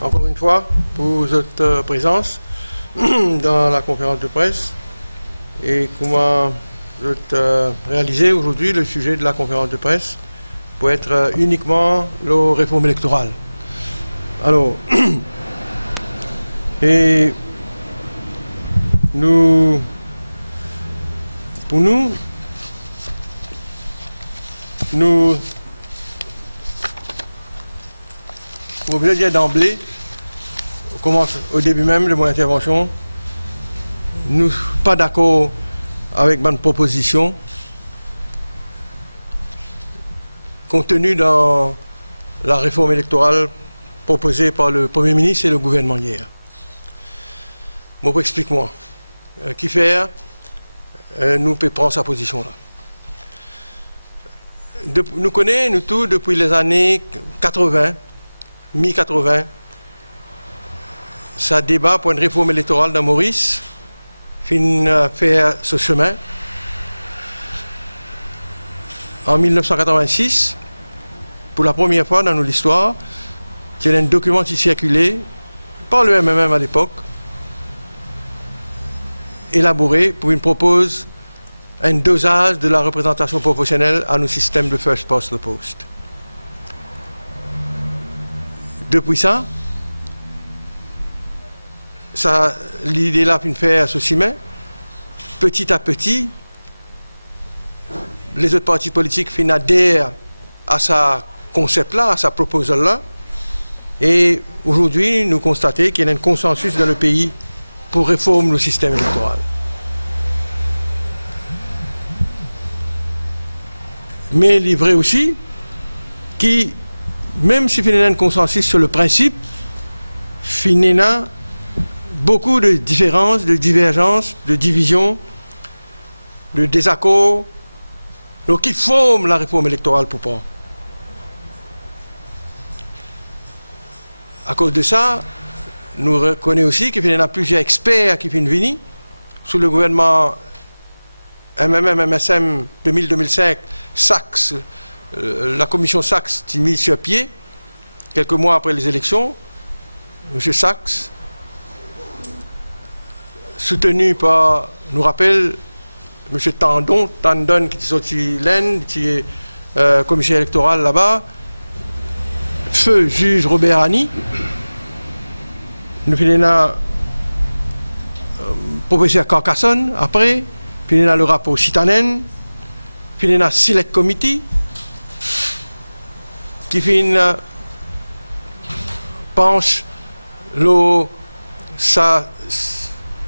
Encore une fois, pour votre présence dans la conférence de presse et comment vous réalisez aujourd'hui le sujet de la conférence de presse pour être uniquement la réforme électorale. Alors, et pour nous, pour bien dire d'emblée, on commence au début même de mon intervention, nous ne sommes pas d'accord avec ma proposition contenue dans la réforme électorale proposée par le Premier ministre et le gouvernement hier. Bon, explique-moi. Qui fait nous peut prendre sa position là. Nous connaissons, nous tous, depuis les années 80, mi-80, ça débat pour une réforme électorale dans Maurice, fin faire ce chemin. En 1986, pour la première fois dans notre histoire, il y a un document qui circulait par le MMM à l'époque, élaboré pour une propose un dosage de la représentation proportionnelle à nos systèmes de first past the post. Depuis ça l'idée là pour faire ceci, mais petit à petit, les autres partis politiques adhèrent à ce concept-là, à ce proposal-là, et aujourd'hui, nous constatons qu'il y a un consensus dans le pays pour réformer le système électoral. Mais il est vrai aussi que, même si il y a un consensus sur le principe, il y a beaucoup de différences, de divergences, de divisions, de désaccords, donc qui forment la réforme électorale pour pas. À cause de ça, nous reconnaissons aussi qu'il y en a plusieurs experts qui viennent venir sous le gouvernement MMM, MSM 2000-2005, Sachs, la commission Sachs s'est mise sur pied quelques mois après les élections. M. Sachs, soutenu par, nous rappelle, M. Tandon qui est sorti l'Inde, qui est commissaire électoral là-bas, feu juge Robert Hanni, nous faisons professeur Carcassonne après, puis il y a le rapport Citanen, puis il y a Select Committee, qui penche le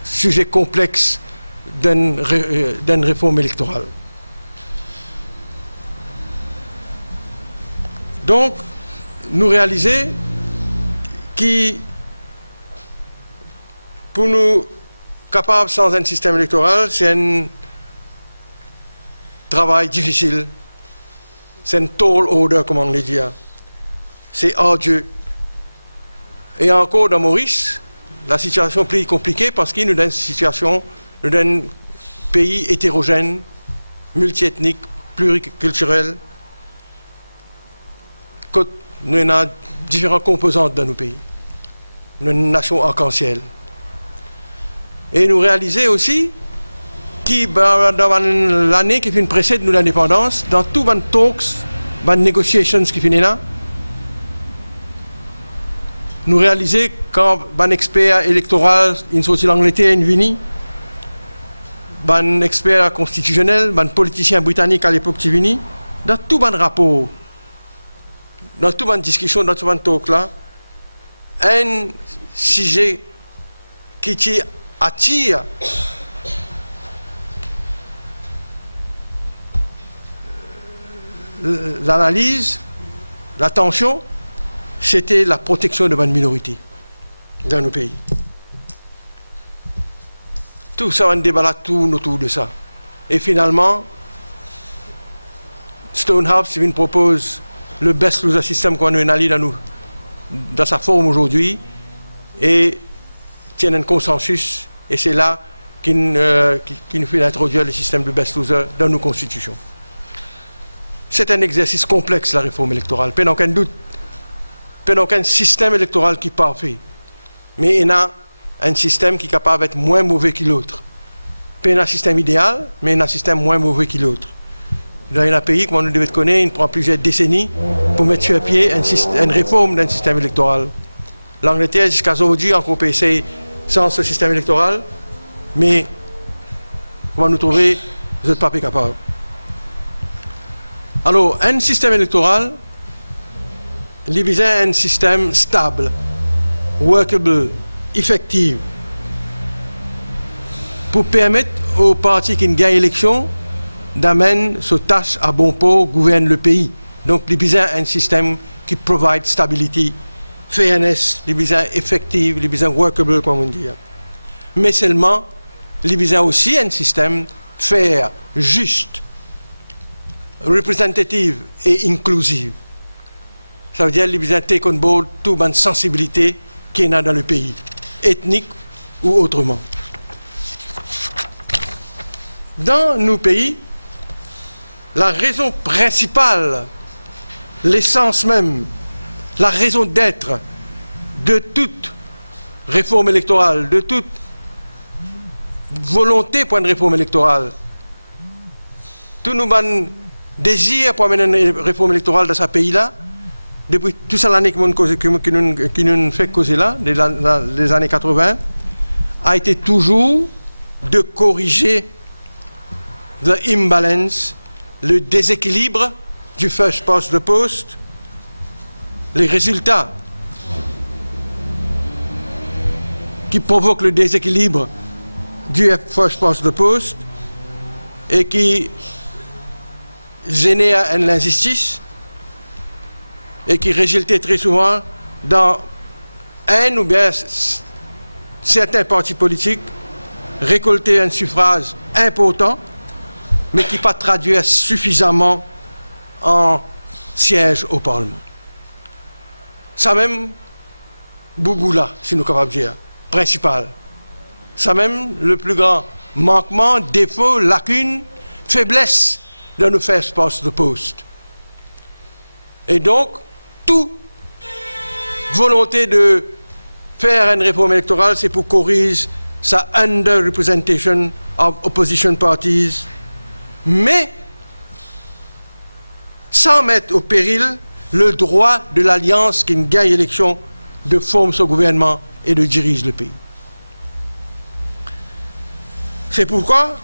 sujet complexe d'une réforme électorale. Donc, nous réalisons que pour nous capables sans un système électoral, c'est un travail difficile, c'est un tall order, comme on le dit. C'est ardu. Et encore dans Maurice, la situation est plus compliquée parce qu'il nous donne une situation, nous donne un pays hétérogène, multiethnique, pluriculturel. Nous avons différentes composantes dans nos pays. Nous sommes une nation arc-en-ciel. Et nous réalisons aussi que dans l'année qui précède nous l'indépendance, dans tous les talks, les négociations qui finissent là, nous réalisons quand un expert électoral, une sortie d'Angleterre, une vini, un expert constitutionnel, un politicien britannique à l'époque qui vini, dans tout un rapport, dans toute une discussion, dans tout un talk là, un sujet qui attire l'analyse, l'attention, c'était la protection de une minorité dans nos pays. Tout ça, on débat là, tout autour de ça. Et finalement, Stonehouse propose le best loser system qu'on a dans sa forme aujourd'hui et tient un consensus. Et c'est là qu'il nous fait introduire le système de best loser dans nos constitutions. C'est un exercice complexe, la réforme électorale. Pas aucun doute. donc un système électoral qui est parfait. Mais il y a un système qui est capable d'être moins mauvais que l'autre. Pas un système idéal, mais un système moins mauvais que l'autre. Dans un pays, comme nous devons connaître, il prend plusieurs décennies pour mettre sur pied une réforme d'un système électoral. L'Angleterre, jusqu'à aujourd'hui, encore peut essayer sans ce système électoral, mais comment nous trouver, vous n'êtes pas capable. Alors, un système électoral, il vise un système stable, workable, effectif, pour permettre aux partis qui gagnent l'élection d'amener ce tâche à bon port, gouverner le pays. Donc, il vise un système qui provide stabilité, fairness, il vise effectif, il vise workable, comme on dit. Mais seulement, il vise aussi un système fair, juste, représentative et inclusive. Ça veut dire qu'il vise take on board toute une sensibilité qu'il y a dans le pays, ethnique ou autrement. Dans nos pays, la raison principale, l'essence même, la raison d'être de toute réforme électorale, de toute volonté pour une réforme électorale, tout nous désir pour amener une réforme électorale dans ce pays-là, depuis toute cette année qui nous fait causer là, des années 80, a été toujours de corriger the imbalance, le déséquilibre du first past the post, les résultats qui provoquent le déséquilibre du first past the post et qui génèrent une injustice et qui résultent très souvent dans un ou bien certains partis politiques récolter un suffrage important mais qui ne pas traduire suffisamment en siège au Parlement. Ça même, Bouboula, si nous sommes capables de dire, principal. Ça même, le plus grand manquement, défaut, lacune, faiblesse de nous faire passe de poste. Et donc, toute volonté de faire une réforme électorale, c'est pour corriger sa under-representation of opposition parties, mais sans mettre au péril le droit de l'alliance qui gagne l'élection de former son gouvernement et de diriger le pays. C'est pourquoi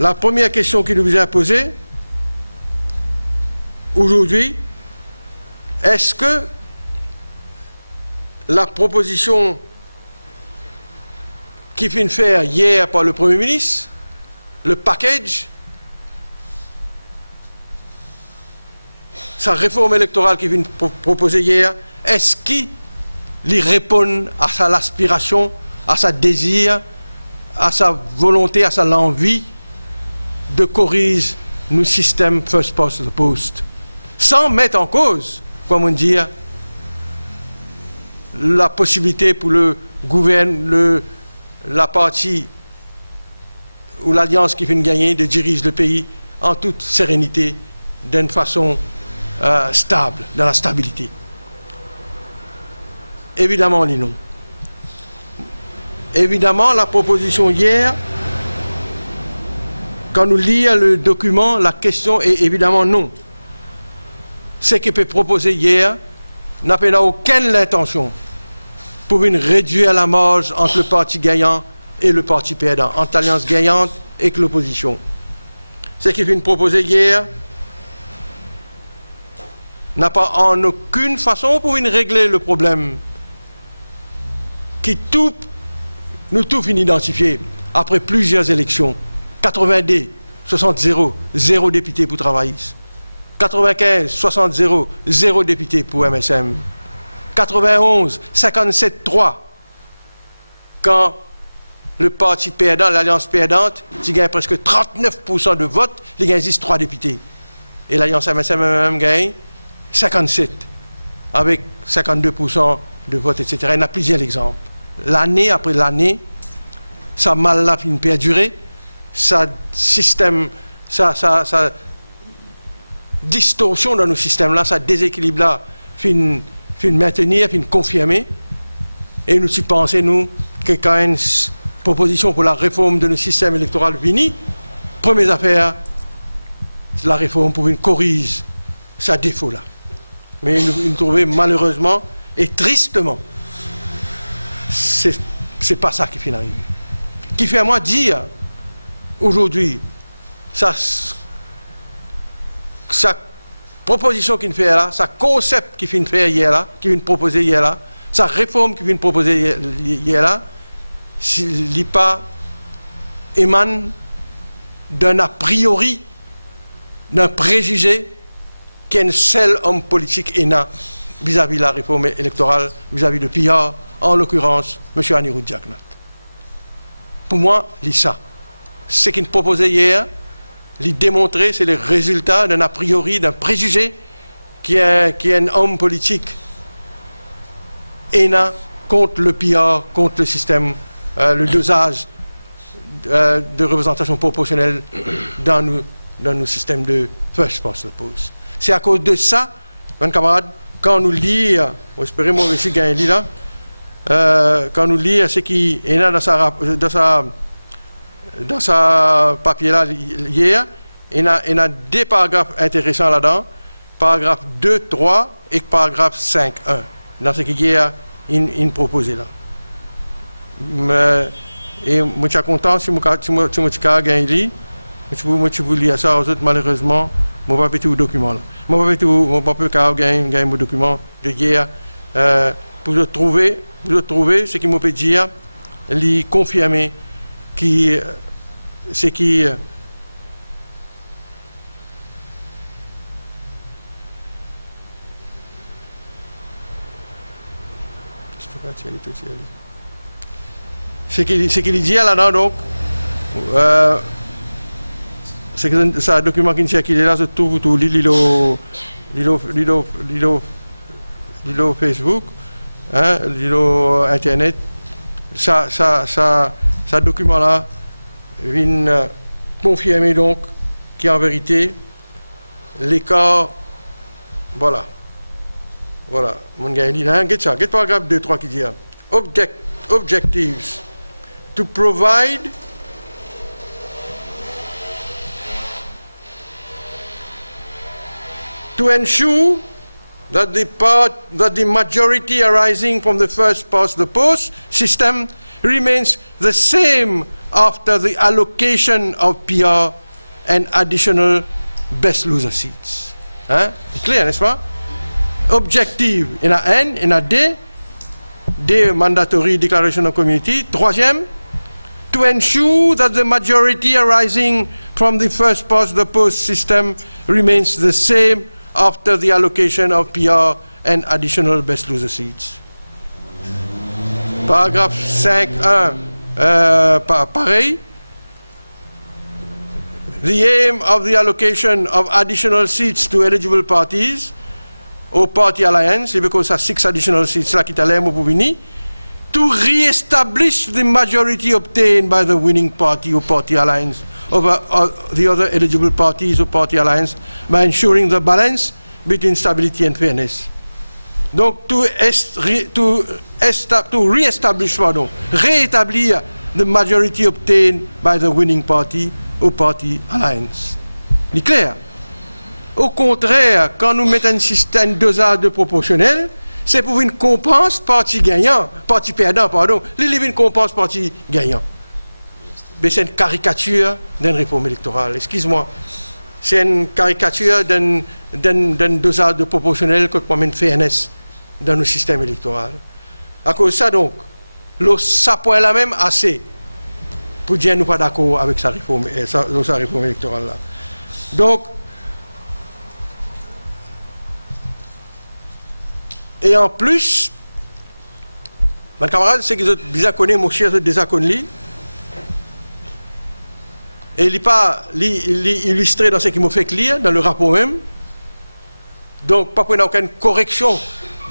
la première question qui nous est posée aujourd'hui, est-ce que la proposition qui vient de faire hier par le Premier ministre, le package, sa réforme électorale qui vient de proposer hier, est-ce qu'il répond à sa aspiration, à sa désir, à sa volonté, à sa envie de corriger nos systèmes first past the post, sans mettre en cause, comme on dit, la possibilité pour le gouvernement, la partie ou l'alliance qui vient de gagner de diriger le pays en toute sérénité, d'une façon stable, dans la stabilité. Évidemment, on dit non. Évidemment, la proposition hier, quand nous lisons le document, la question est évidemment non. Ce qui peut proposer hier n'a pas aucune intention pour réduire la marge entre le parti gagnant et le parti perdant, entre l'alliance gagnante et l'opposition. Ce qui vient proposer hier n'a pas en aucune façon pour régler le problème qui nous tout finit d'identifier après plusieurs élections. 90, 60, 0 député pour travaillistes. 95, 60, 0 député pour MSM. 91, 57, 3. Quand le parti perdant, l'alliance perdante, qui gagne presque 39% de votes, il gagne 3 députés. Et l'alliance MSM gagne 57, avec 52% de votes, etc. Il y en a plusieurs exemples. L'année après l'année, ça mal-là finit perdurer, ça système, ça distorsion dans nos systèmes-là, ça déséquilibre-là finit fin maintenir, fin confirmer. Et nous pensons, nous, que quand une proposition pour la réforme de notre système électoral vini, première affaire, c'est la réforme pour une corrige sa défaut-là. Mais nous trouvons malheureusement et tristement, c'est pas ça qui fait arriver. Qui fait à moi dire, aujourd'hui, sa proposition qu'il fait là, sa concept qu'il vient faire hier là, qu'il vient proposer hier là, sa réforme qu'il vient proposer hier là, s'il n'est pas émane d'un a priori, d'un préjugé qu'un seul homme politique est vis-à-vis de la réforme électorale, vis-à-vis de Pillard, en l'occurrence, M. Anirudh Jagnnath. Pour moi, c'est ça. Ce qu'il proposait hier, il démontrait, c'est le résultat d'un a priori, d'un préjugé qui est un homme politique ENA contre le PR, contre le système, le dosage de représentation proportionnelle dans nos systèmes de first past the post. C'est à cause de ça, mes camarades, quand nous lisons, j'espère moi aussi gagner là, quand nous lisons ce qui est dans sa papier là hier, il y a deux paragraphes intéressants là-dedans, paragraphe 2, 3 et paragraphe 5, 1, dans ce qui est proposé là. Et je suis content si je gagne, je peux lire ça aux autres, malheureusement, je ne peux pas tout le document là. Je ne peux pas gagner mon document de hier pour trouver ce qui me peut dire, lui confirmer ce qui ce qu'il dit là-dedans, donc, c'est que c'est un document qui est là, sur tout l'îlot Facebook, l'îlot Internet, ça document-là vient confirmer donc qu'en vérité, l'écart, voilà, mon gars, il dit, get paragraphe 2, 3 qui dit, objectives, to provide to ensure that the majority arising from the first past the post system remains the same after the allocation of PR and additional best loser seats. Hein? C'est clair, n'est-ce pas? Objective, il y a N, il y a D, mandatory declaration of community. Troisième, to ensure that the majority arising from the first past the post system remains the same after the allocation of PR and additional best loser seats. Paragraphe 5.1, pareil. The aim of the allocation of additional seats to eligible parties or party alliance, because there are 6 additional seats like to re-establish the majority obtained by the winning party or party alliance over the other eligible parties or party alliance by ensuring the balance between stability and fairness. Donc, to re-establish, rétablir the majority obtained by the winning party or party alliance. C'est clair? Au contraire, quand nous mettons un système de dosage de proportionnel, c'est pour une compense parti gagnant, parti perdant, pardon. Une compense parti gagnant. Mais c'est une caricature d'une réforme électorale. Excuse-moi. C'est une caricature d'un dosage de proportionnel que promène fairness dans nos systèmes électoraux. À cause de ça, donc, ça point là même assez pour dire nous pas d'accord avec sa réforme électorale là. Donc, et en plus, mes camarades, c'est que vous bien connaissez mon cher désacconné. Et il n'est pas illustré dans ce qui m'a fait lire, dans le rapport même. Donc, pas pour aucune correction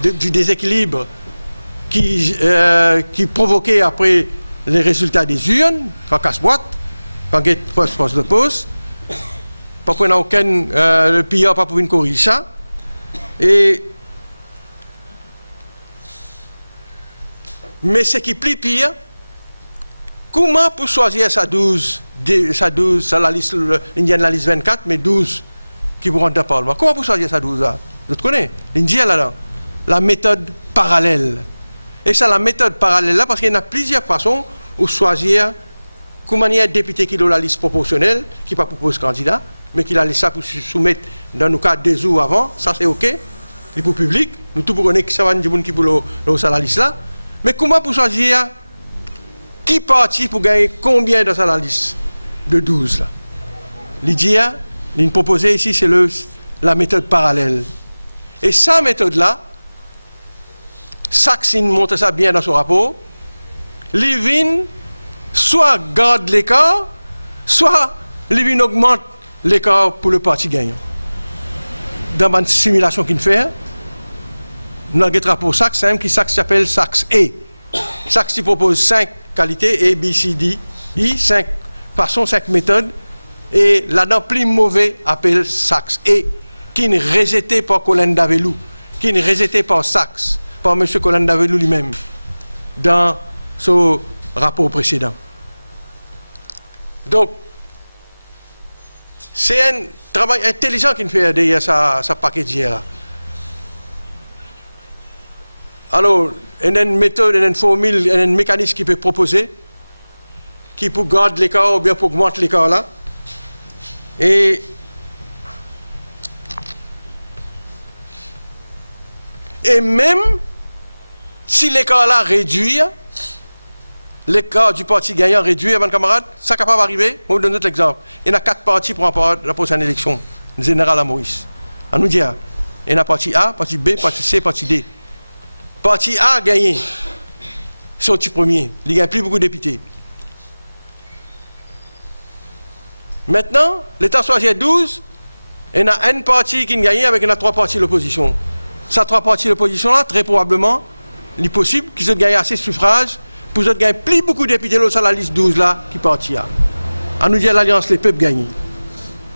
du déséquilibre qui provoquait après les résultats des urnes, quand casse-boîte, quand get first past the post. Pas pour le PR, pas pour une corriger ça. Et Mais ce qui est plus pire, comment pour choisir sa 12, ça la liste, l'Indien la liste 24, mais 12 qui vont rentrer dans le Parlement. Comment pour choisir sa 12 là? Vous connaissez l'Indien là, la méthode parallèle. Et c'est la méthode parallèle là parce qu'il y a plusieurs façons de choisir comment il y a un député qui a la liste proportionnelle, qui ne propose candidat, mais qui a laissé ça pour soumettre dans nos cas 2 jours avant. Ça c'est OK. C'est pour le public. Nous tous connaissons que ça va être des gens qui pour la liste là. Mais comment pour choisir qui parti pour gagner combien dans la liste de 12 là? L'idée, il proposé ici, c'est la méthode parallèle. Et cette méthode-là, Saxin montre ça bien dans son rapport, Livin soit garde l'écart, soit Livin augmente l'écart pour le parti gagnant. Dans ma simulation qu'il fait, nous avons un rapport Sax, qui s'appelle Sax E. Sax qui propose 5 qualités, A, B, C, D, I, 5 façons, 5 méthodes, et là-dedans, plus mauvais appelle Sax E, qui ne rejeté par Colin Davelou, qui ne rejeté par Sax, par M. Colin Davelou lui-même, dans ce rapport précédent. Donc, c'est un travail intelligent qu'il fait derrière sa paquet d'hier. Alors, il y a une méthode, il y a une formule, il y a un mécanisme qui peut proposer, qui peut garder l'écart ou bien pour augmenter l'écart là. Et même si l'écart là réduit, l'écart du parti gagnant réduit, mes camarades, ça capable d'arriver. Je vous donne un autre exemple. Il y a 4 partis pour la prochaine élection générale à Maurice. On nous dit, il y a parti A, parti B, parti C, parti D. Parti A a gagné, sorti premier, il gagne plus beaucoup de députés. Maintenant, l'État choisit 12, et il y a un parti qui gagne avec 3 partis de l'opposition. Ces 3 partis de l'opposition là, très probablement, il est possible qu'ils aient gagné assez de suffrages pour gagner plus beaucoup de députés sur la liste 12 là qui partit. À nous dire l'Alliance les peuples gagnent.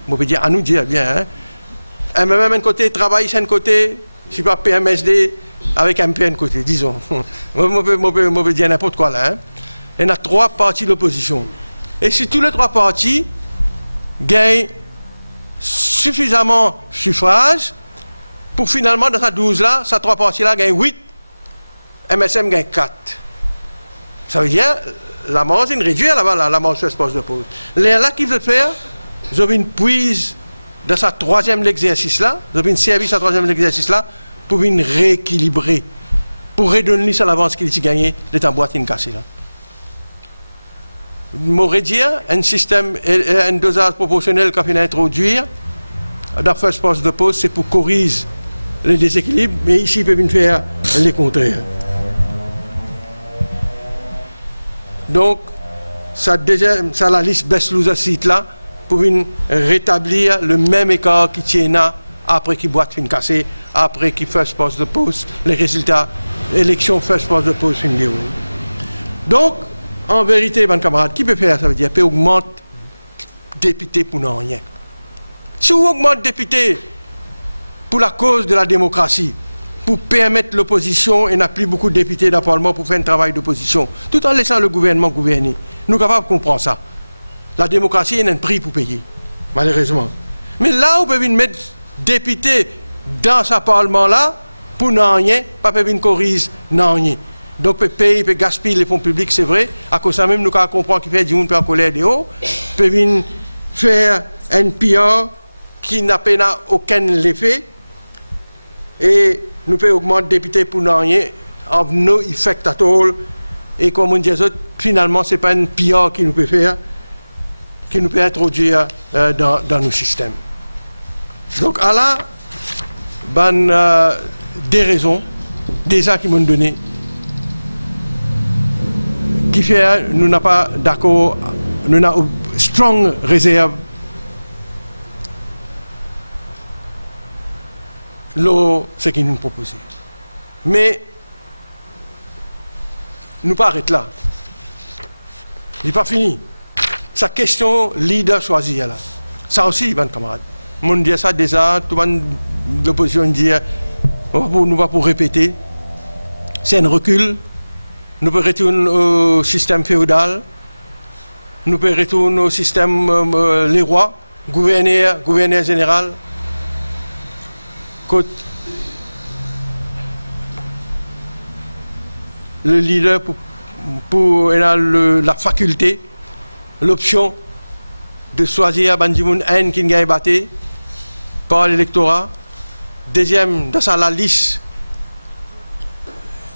On peut dire à nous dire bien. Hein? Même un côté travail, c'est un côté, je ne sais pas PMSD. Avec un PN côté, disons. On peut dire n'importe quoi là. Hein. Il y a 3 partis d'opposition. Et si tous les 3 partis gagnent suffisamment de suffrages pour finalement, dans sa 12 là, ces 3 partis là gagnent 8, MSM gagne 4. Ça veut dire, la marge est réduite là-bas, la marge sur l'espace de pause. Là, qui veut faire, vous avez une prise dans sa 3e exercice là, vous avez une service à 3e exercice là, pour venir rééquilibrer, pour redonner ça l'avance qu'il a gagné, de ta boîte cassée là. M'aurait dit un système, un dosage proportionnel qu'on vient introduire dans le espace de pause, c'est pour corriger les déséquilibres, mais ici, ils peuvent faire les contraires. Donc, ça la liste baisse loser site là, pour rétablir le même écart qui tient là, après qu'il boîte fin cassée, après qu'il fait espace de pause, les résultats, l'élection fait espace de pause fin déroule. Donc, en vérité, mes camarades, qui peut faire ça veut dire, peut augmenter députés pour non rien. Si on augmente députés pour la cause de la démocratie, pour permettre l'opposition, et n'a plus beaucoup de députés dans le Parlement pour faire un travail d'opposition, tout en laissant le gouvernement gouverner. Nous sommes capables de comprendre ça. La démocratie, a un prix pour payer, malheureusement. Mais là, on peut mettre députés dans ce Parlement-là, pour n'en rien, pas pour corriger n'en rien. Donc, peut payer, peut gaspiller les fonds publics, c'est vrai. À cause de ça même, nous comprenons qu'il fait du monde en colère de haut, peut faire un PR qui n'a aucun effet, et nous pouvons augmenter les députés pour n'en rien, of no effect at all. Et comme on dit, finalement, ce n'est pas un PR qui nous peut faire, qui nous peut introduire dans nos systèmes. Donc, à là, des raisons, déjà qui m'ont donné, qui fait nous n'avons pas d'accord, nous avons une strong réserve. Ce qui nous propose. Mais nous pas arrêter là. Il n'est pas fini. Sa question leader choisi là. Ça aussi, mes camarades. On dit ça déjà, tout le monde de l'opposition dit, nous va pour répéter. C'est un recul nous pouvons retourner au système féodal, nous pouvons retourner au système les rois, gouverneur général, le leader pour la faculté, l'option de choisir Bandimoun N qui gagne batté par l'électorat. Deuxième, dans la liste,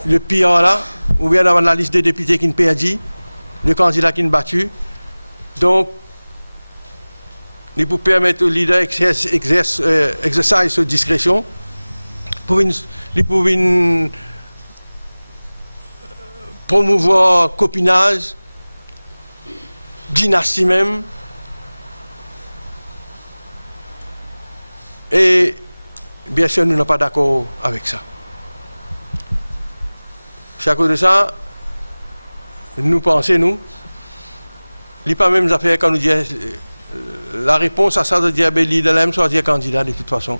le pire là, ou bien dans la liste des députés qui ne perdit, le candidat qui ne battu. Donc, il peut permettre au leader d'exercer sa discrétion pour promouvoir copinage, dynastie même. Et bien sûr, nous ne sommes pas d'accord avec ça. À cause de ça, nous pensons, il n'est pas même affaire quand nous disons la réponse à ça de dire que le leader aime choisir candidat de toute façon.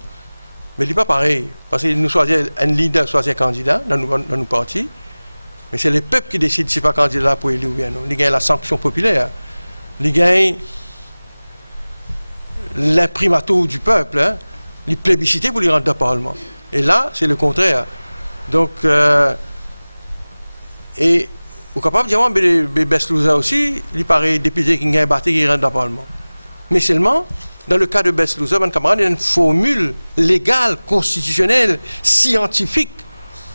Mais il n'est pas pareil. Parce que nous choisissons un leader choisir candidat dans nos partis. Mais c'est le peuple qui décide si ce n'est pas candidat pour élire ou bien non. Il gagne la sanction populaire. Il gagne l'imprimatur du peuple. Hein. Il plébiscité pour lui rendre au Parlement. Et là, c'est le contraire. Donc, et au capable de dire que Beslouza aussi, il paraît député qui gagne battu qui rentre au Parlement. Mais seulement, dans le cas de Beslouza, mon camarade, il y a une formule légale, constitutionnelle, scientifique.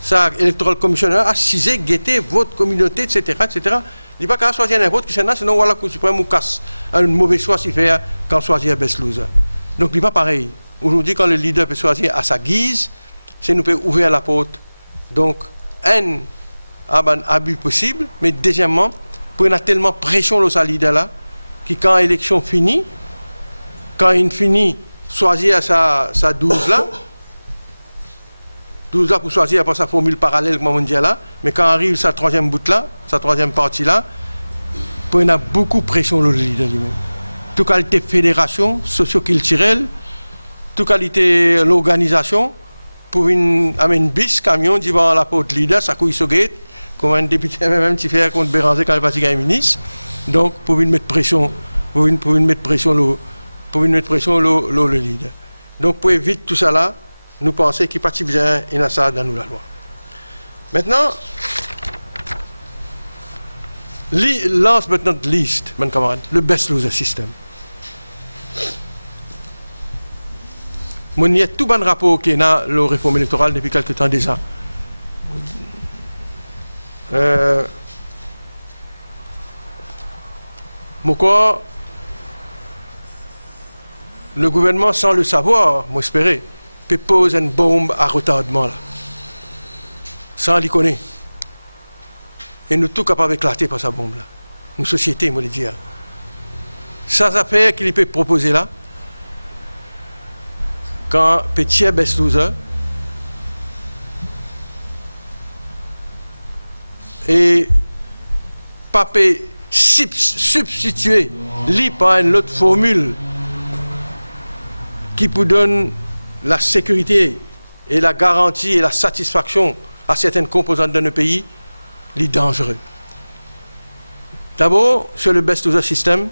Ça, Electoral Commissioner a cisé, guetté, votre communauté, etc., etc. Il n'y a pas qu'à choisir n'importe qui, sinon voilà, la Cour suprême ou casse un mauvais choix s'il fait quand choisir Beslouza. Donc, il n'est pas pareil. Aujourd'hui, quand le leader peut choisir à sa guise, c'est nous peut ouvrir la porte. Donc, un abus possible, mais deuxièmement, pour y a tellement pression sur ce leader-là, que quand l'élection finit, quand il finit, choisir sa 12-là, 12 pour choisir par sa formule parallèle, comme on dit là, mais quand arrive sa troisième bout-là, sa troisième partie-là, pour y a beaucoup de pression sur le leader lui-même. Toute qualité fédération, socio-culturelle, toute qualité l'organisation, pour amener bis, camion, devant la porte leader, ça couille sur gate, comme un député même qui fait contre Béranger quand il va gagner ministre. Donc, pour mettre pression, pour mettre pression le leader. Donc, pour éviter tout ça là, nous pensons qu'il partit bien et a ça dans nous la loi. Maintenant, last but not least, mon camarade, le best loser system. Il y a tout bon rapport qui est dans la réforme électorale depuis quelque temps déjà. Encore, le gouvernement, sans le savoir, m'espérer, peut poser une bombe à retardement là. Sans l'y connaître. Et nous tous capables d'éclater par sa bombe là. Une société, moi le dire. Sans affaire qu'il peut proposer là, quand Petit Beslouza et pas peut substituer lui par une autre formule qui vous donne la sécurité et la garantie et la satisfaction à certaines composantes de nos pays, est dangereux. D'abord, sur le best loser system,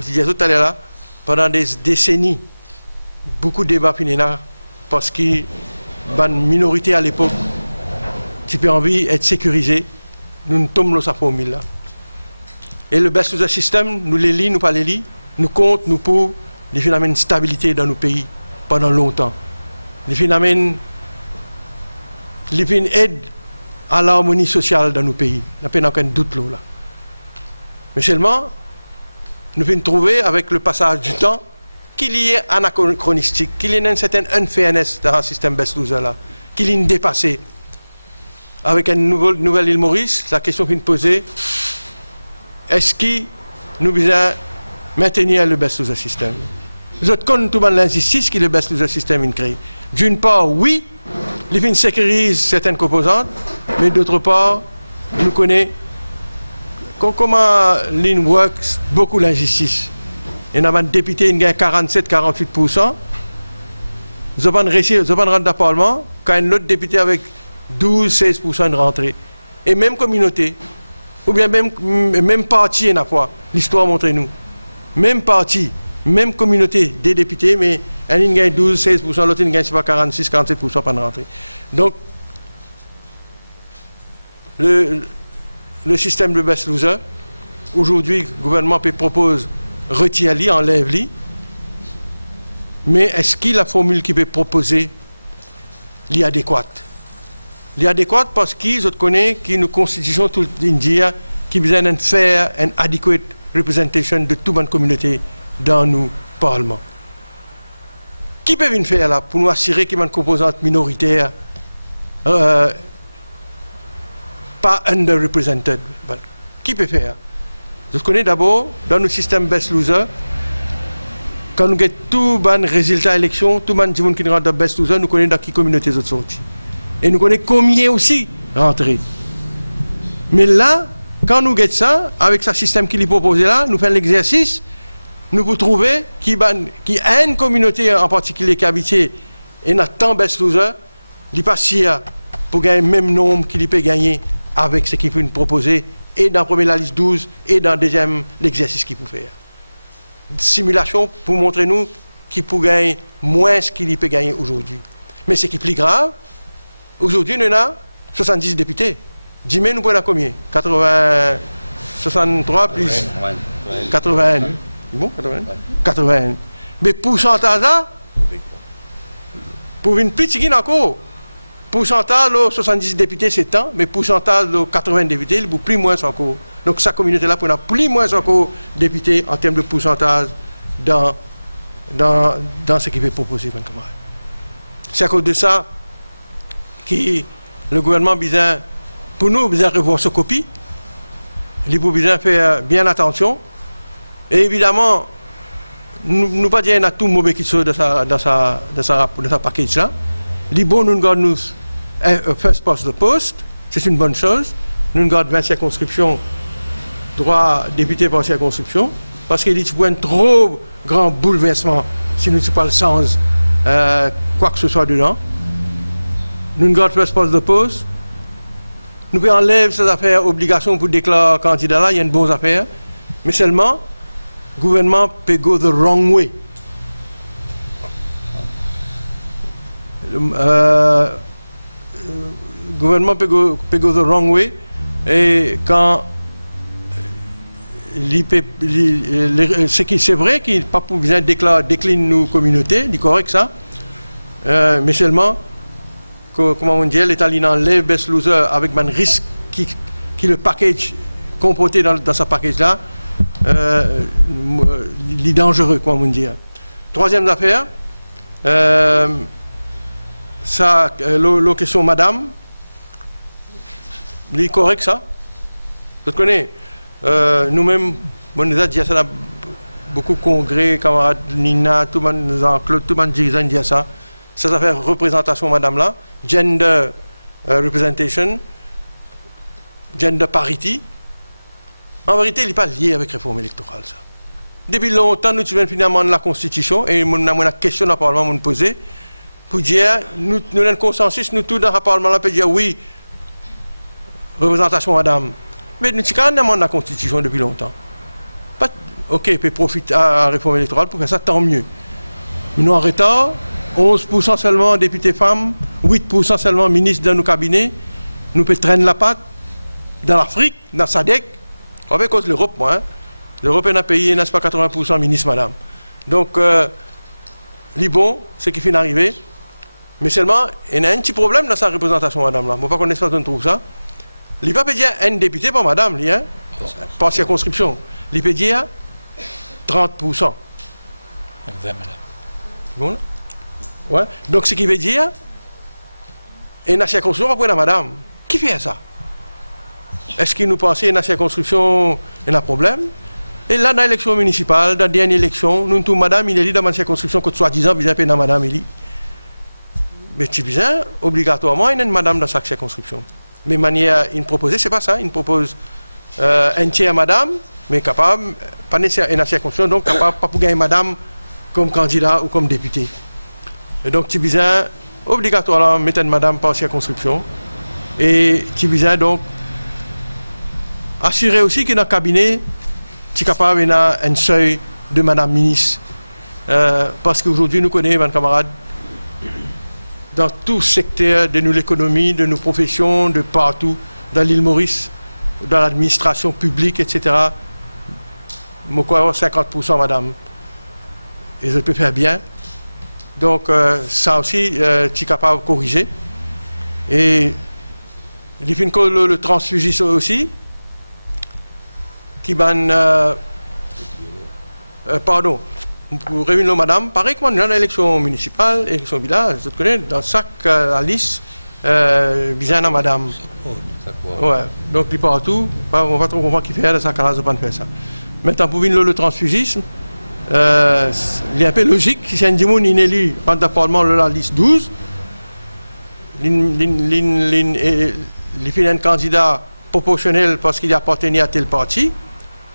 je disais tout à l'heure là, pendant des décennies, beaucoup de débats là parce qu'il y a une minorité à l'époque qui peut envie d'être sécurisée, nous tombons dans sa formule là. Et le best loser system, nous les lis, nous pas les lis, nous compte, nous pour les phénomènes de stabilité dans nos pays pendant longtemps. Les phénomènes aident à l'harmonie sociale dans nos pays. Il n'y a pas aucun doute là. Mais seulement, nous pouvons trouver avec le passage du temps qu'il y ait anachronistique, qu'il y ait une certaine unfairness dans le système best loser là, qu'il y ait une dépassée. Avec une nouvelle île Maurice, la question qu'on posait, est-ce que nous devons maintenir le best loser system? Nous avons tout l'injustice que le best loser system crée. D'une part, oui, il sécurise certaines composantes, mais d'autre part, nous connaissons comment l'IN works beaucoup l'injustice. Il y a un député qui a 47-48%. Nous avons réussi à rentrer dans le Parlement quand un autre député avec 12-16% de rentrée. et même communauté, ou bien même parti, n'a pas. L'histoire montre nous. Même parti, même communauté des députés, mais un gagne 12, 16%, l'autre gagne 46, 47% pendant l'entrée. Donc, le système de best loser, aujourd'hui, le gouvernement propose retirer-li, enlève-li, mais est-ce que la formule qu'il peut proposer est adéquate? L'adéquate parce qu'ils connaissent que nous constitution toute l'India qui besoin de faire une adequate représentation de toute la communauté dans nos parlements. Qui peut venir faire là pour nous assurer qu'il y a une composante minoritaire pas underrepresented? Qui peut faire? Je connais d'abord dans notre système best loser, quand nous avons tous les résultats d'élection, tout le monde qui rentre dans best loser, nous connaissons dans quelle communauté ils sont sortis. Et nous connaissons combien aussi rentrés. Mais là, quand nous avons ça, avec ce système qui est proposé là, nous faisons l'exercice, nous pouvons trouver qu'il y a une communauté en particulier qui habite et n'a tant best loser, il passe pour gagner le même nombre qu'il peut gagner avec ce qu'il peut nous proposer, et dans la première liste 12, et dans le deuxième, l'exercice qu'il peut faire. Simulation pour montrer nous qu'il peut gagner moins ce qu'il peut gagner aujourd'hui. Mais ce qui est plus grave, aujourd'hui, nous avons 70 députés. Dis-moi, nous prenons combien? 63 plus 81. Bon, 81? 81. Mais pourcentage là, pour une petite encore, pourcentage de 70 députés, c'est tant, mais pourcentage de 80 députés, il est plus moins encore. Donc, sa communauté-là, pour plus moins encore députés en termes de pourcentage dans ce qu'il veut proposer. C'est à cause de ça que le gouvernement besoin, pour nous, besoin revoir sa copie. Il a besoin faire bien attention. Et évidemment, nous pas dire qu'il y a tout mauvais qui sort dans sa package-là. Il est bon, nous gardons first past the post, c'est une bonne chose. Nous gardons 20 circonscriptions, droit député par circonscription, parce qu'il y a un trop grand bouleversement si nous ne pas le sens quoi que ce soit dedans. Nous gardons first past the post. Nous pouvons enlever ces affaires, obligations pour déclarer candidat là, il y a une bonne affaire, mais seulement, le gouvernement peut go the wrong way. Le gouvernement peut go the wrong way, et quand c'est vrai qu'il n'a pas besoin de décliner nos communautés, c'est correct ça, mais seulement, comment on dit, l'État enlève best loser avec un risque qui le package comporté dans ce package-là, il est dangereux, comment on dit. Troisième affaire, la question madame, il est correct ça. Vous connaissez, nous-mêmes, on nous a dit ça dans beaucoup de congrès, camarades Nina, tout le monde, Jean-Claude, tout le monde dirigeant dit ça. Cette affaire représentation madame là, gender representation, gender parity, en vérité, il n'est pas lié avec la réforme électorale. Ça. Depuis longtemps, nous avons finalement la Constitution et nous avons une question dans le Parlement nous poser pour dire, nous avons un consensus, nous tous dans le Parlement, on peut dire oui, représentation madame. Mais nous avons demandé la Constitution depuis longtemps. Ok, il peut profiter à la réforme électorale pour faire ça, tant mieux. Mais nous en retard, 11% seulement députés femmes, 8% seulement ministres dans nos cabinets, nous pouvons traîner la patte dans l'Afrique, dans SADC, avec cause de l'Europe, moi. Hein. L'Europe est un pays, n'est-ce pas 80% ministres, madame. Donc, bon, ce qui finit d'arriver, mais seulement, il y a un petit problème dans sa représentation, madame, là. Je ne sais pas connaître ça, on trouve ça. Il ne peut pas dire un député par madame, lui, hein, par circonscription. Il peut dire 30%. 20, madame. Bon, là. Ouais. Donc, ce qui veut dire, et la circonscription, pas pour madame. Qui fait ça? Est-ce qu'il nous pensait que la circonscription, il y a un problème? Et là, dans l'élection municipale, dans la dernière élection, nous tous, madame, il est dit dans ma circonscription que soi-disant, vous avez madame, il dit. Mais tu viens, obligatoirement, il y a une madame dans chaque circonscription. Mais manière, il propose, c'est pas ça. Il propose un tiers madame, mais capable, pas nécessairement dans la circonscription, donc capable, pas pour gagner madame comme candidat ou comme député. Et donc, tu viens obligatoirement mettre une madame par circonscription. Et tu viens donc assurer aussi que dans le cabinet, tu es capable d'avoir un seuil de Madame Ministre. Parce qu'aujourd'hui, nous connaissons, mes camarades, dans tout secteur de l'économie, de nos professions, de partout, dans l'île Maurice, dans l'administration publique, etc., je crois 50% madame. Et je peux faire bien. Donc, ça aussi, tu es capable de corriger. Et il y a le transfugisme aussi, qui ban. Pardon, pour réunir madame, pareil comme dans l'élection municipale, l'élection village, je connais, dans chaque liste, bien à madame. Ouais, donc il partout, on va trop comprendre qui fait de sa classe de pas faire ça. Maintenant, pour venir le transfugisme, il est un peu logique, si c'est un démon inélu, quand le Parlement la liste 12, il fait un candidat proportionnel parce qu'il appartenait à tel parti,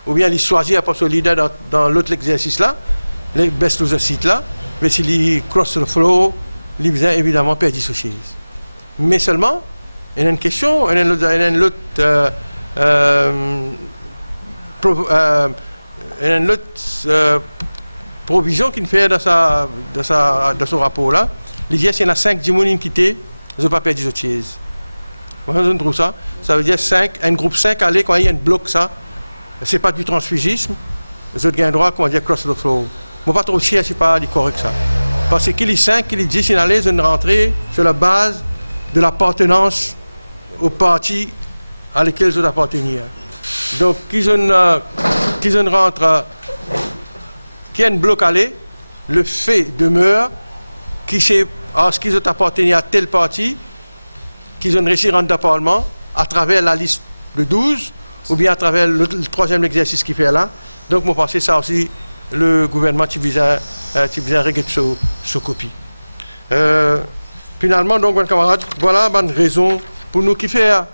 ou bien il choisit à passer leader dans l'autre exercice là, les best loser site là, mais s'il cross the flow, il vient évidemment perdre dissocier. Mais seulement, il y a une question, il y a une autre provision qu'il fait dans son rapport là. Il dit qu'il y en a 5 démonies quittés, je ne vais pas perdre dissocier. Je trouve ça. Ça veut dire 5, un groupe 5 aller quand il y a un bloc ça. C'est pas du transfugisme, les autres gagnent droit, comment dire, cross the flow. Moi, pas trop chier, c'est pas correct ça. Parce qu'il est 5, qu'il est 10, il allait une rentrée sur la base de l'appartenance au parti à lequel ils appartenaient. Donc, qu'ils rentrent, qu'il y a un bloc aller, le fait demeure, qui c'est, en ce qu'ils appartenaient à tel parti, qu'ils ont réussi à rentrer dans le Parlement à travers la liste de 12, ou bien à travers le troisième exercice qu'il fait là. Donc, moi, je pense que ça aussi, le gouvernement qui vise à régler ce copie. Finalement, donc, mes camarades, voilà une raison pour nous qui faire,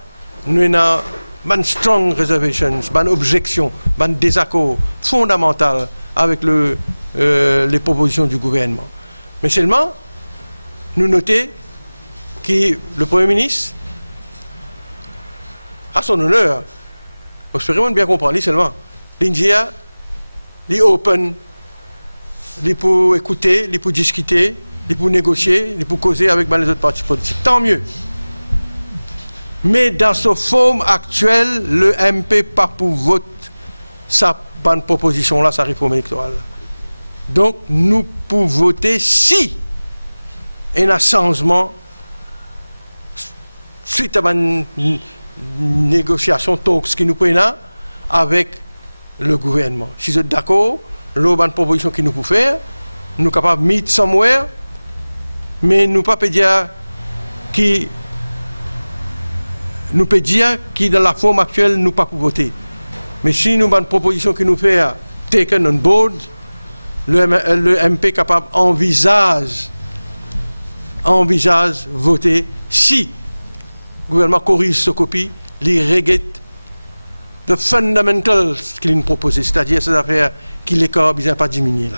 nous avons une strong reservations, une objection, un désaccord fondamental avec les propositions du gouvernement. Mais seulement, nous notons que le Premier ministre, à son honneur, je peux vraiment bien comprendre, seulement, l'India, il open, il pour écouter, il pour discuter, il pour négocier, il pour causer avec les autres partis politiques. Tant mieux. Mais dans ce forme actuel, le MP pas pour voter sa bonne proposition-là, sa réforme électorale. Donc, nous pouvons voter si il y a un changement suite à une négociation talks qui nous prennent avec le gouvernement. Si vous êtes d'accord, l'autre proposition qui nous peut faire, nous sommes capables de meet somewhere, mais nous ne pouvons pas dire qui nous peut dire qui dans la forme actuelle nous pas pour voter. Mais si nous avons une proposition qui nous fait taken on board, le MP capable envisage voter si le gouvernement corrige ce copie, les regrette the fundamentals qu'il nous propose, c'est-à-dire ces affaires qui les corps ne pas diminuer là.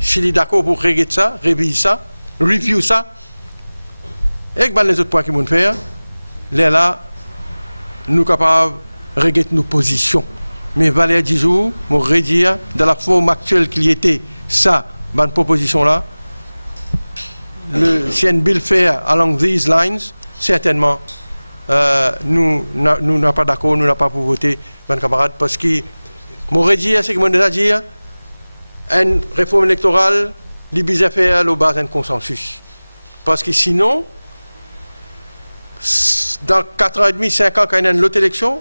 S'il est d'accord pour regretter ça, réviser ça, review ça, et que les autres points qu'ils vont faire, là, nous sommes capables de regretter nos positions. Mais Valère 10 jours, je redire, dans la forme actuelle qu'il y était, ça, bonne proposition là, si un bill faire along these lines, certainement, nous n'avons pas d'accord, nous n'avons pas pour voter, mes camarades, parce que, je dire, c'est que je déjà dit, une réforme électorale, il faut faire la base d'un consensus. Parce que sinon, dans 4 ans et demi, 5 ans, quand il y a une autre élection,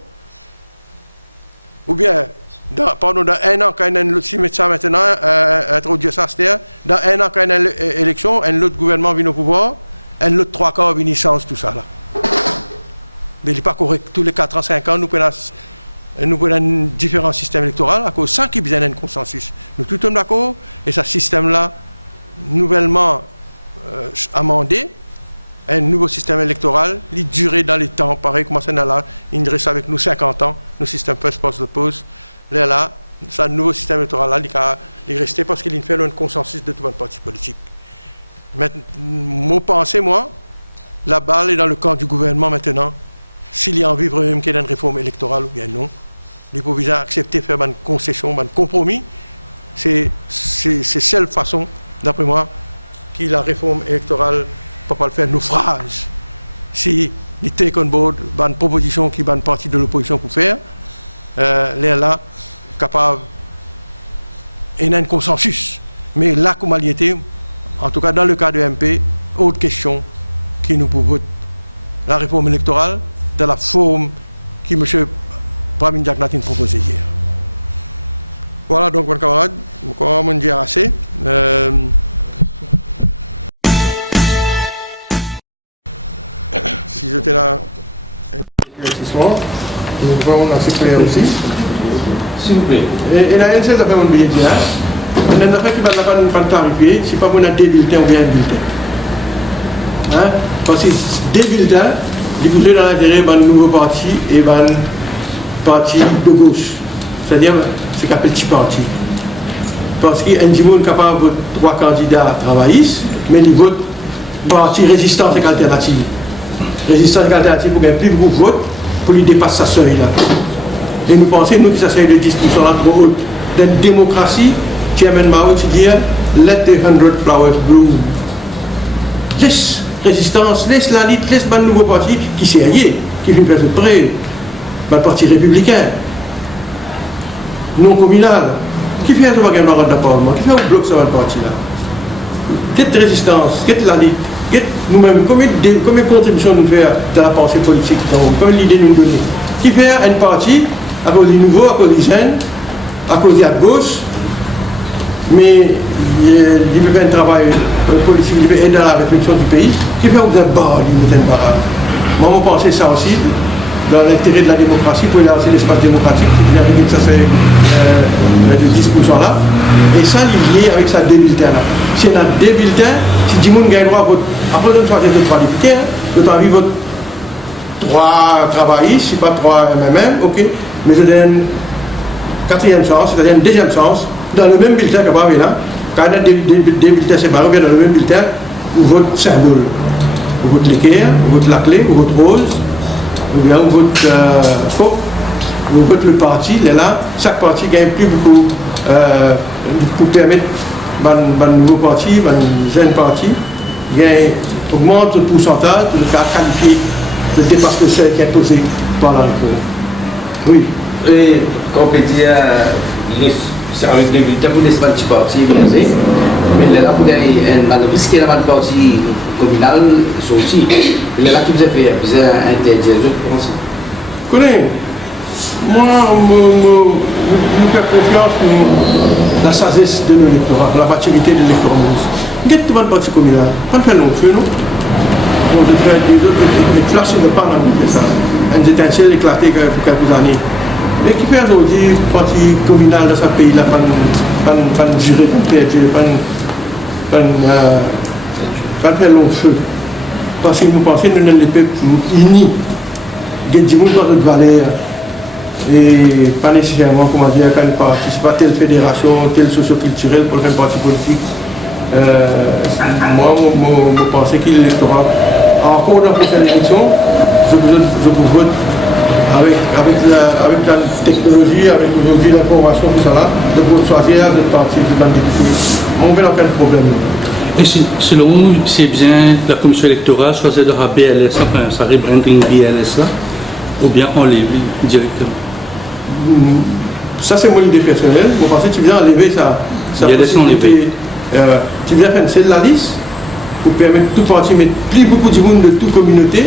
ou bien, dans 1 an, quand il y a une autre, si ça maintenant, introduire ça, c'est-à-dire, dans 1 an, quand il y a une élection, un autre gouvernement vient au pouvoir, un autre 3 quarts vient change tout ça là. Mais il n'est pas correct. Tous les 4 ans, 5 ans, nous prenons différents systèmes électoraux à cause de ça qui besoin d'un consensus. Nous tous sommes d'accord, et ce système-là, nouvellement amendé, un nouveau système électoral, il durait dans les temps, pareil comme ça là, il reste avec nous 50 ans, nos systèmes first past the post, là, ce nouveau système électoral là, il est resté parce qu'il fait un consensus de tout un parti politique. Maintenant, mon pensée, moi, la balle est dans le camp du gouvernement maintenant, s'il y a envie vraiment qu'il y ait une réforme électorale ou bien non, les proviseurs accepter de faire une concession, un compromis. C'est seule façon, d'après moi, que la réforme électorale ne peut pas le faire naufrage. Si les take on board, une proposition qui est une partie de l'opposition pour faire, les là, capable, il y a un consensus. Mais là, comme il était, en tout cas dans le cas de MP, autre question qui nous propose la réforme électorale dans la forme que M. Pramine Jack Natin proposait hier. Voilà donc, mon camarade, comment on dit assez. Si j'étais là, un éclaircissement, nous pouvons assez clair aussi. S'il vous plaît. Et la NC, ça fait mon billet de gaz. On a une affaire qui va pas clarifier, c'est pas mon deux bulletins ou bien un bulletin. Hein? Parce que deux bulletins, diffusés dans l'intérêt d'un nouveau parti et d'un parti de gauche. C'est-à-dire, c'est qu'un petit parti. Parce qu'il y a un monde capable de voter 3 candidats travaillistes, mais il vote parti résistance et alternative. Résistance et alternative pour gagner plus beaucoup de votes pour lui dépasser sa seuil là. Et nous pensons, nous, que ça seuil de 10% là trop haute. D'une démocratie, Chairman Mao qui dit let the 100 flowers bloom. Laisse résistance, laisse la lutte, laisse un nouveau parti qui s'est allié, qui fait faire près, un parti républicain, non communal, qui fait un bagage dans le Parlement, qui fait un bloc sur un parti là. Quelle résistance, quelle la lutte, nous-mêmes, combien de contributions nous faire dans la pensée politique, combien l'idée nous donne, qui fait un parti à cause des nouveaux, à cause des jeunes, à cause de la gauche, mais il veut faire un travail politique, il veut aider à la réflexion du pays, qui fait un barrage, il met un barrage. Moi, on pensait ça aussi, dans l'intérêt de la démocratie, pour élargir l'espace démocratique, ça c'est de 10% là, et ça lié avec sa 2 bulletins là. Si on a 2 bulletins, si tout le monde gagne droit à vote, après on choisir de 3 députés, le temps de vote 3 travaillistes, si pas 3 MMM, ok, mais je donne 4e chance, c'est-à-dire une 2e chance, dans le même bulletin que vous avez là, quand il y a des bulletins séparés, on vient dans le même bulletin, vous vote symbole. Vous vote l'équerre, vous vote la clé, vous vote rose, ou bien vous vote faux, vous vote le parti, là, chaque parti gagne plus beaucoup pour permettre un nouveau parti, un jeune parti, augmente le pourcentage pour le cas qualifié de dépasse le seuil qui est imposé par la réforme. Oui. Et comme on peut dire, c'est avec des bulletins pour les petits partis, mais là, pour gagner un risque dans le parti communal, c'est aussi. Mais là, qui vous a fait interdire les autres pour ça? Connais, moi, je fais confiance pour la sagesse de l'électorat, la maturité de l'électorat. Qu'est-ce que le parti communal? Quand fait long feu, non? On devrait des autres, les flashs ne pas dans ça. Un étincelle éclaté pour quelques années. Mais qui fait aujourd'hui, le parti communal dans ce pays-là, pas de jurer contre pas faire long feu. Parce que nous pensons que nous sommes les peuples unis. Il y a des gens qui ont valeur. Et pas nécessairement, comment dire, quand ils participent à telle fédération, telle socio-culturelle pour faire parti politique. Moi, je pense que l'électorat, encore dans la prochaine élection, je vous vote avec la technologie, avec aujourd'hui l'information, tout ça là, de vous choisir de partir du banc député. On ne veut aucun problème. Et selon vous, c'est bien la commission électorale choisir de la BLS, enfin, ça rebranding BLS là, ou bien enlever directement? Ça, c'est mon idée personnelle. Vous pensez que tu viens enlever ça possibilité. Tu viens faire une la liste pour permettre tout parti, mais plus beaucoup de monde de toute communauté,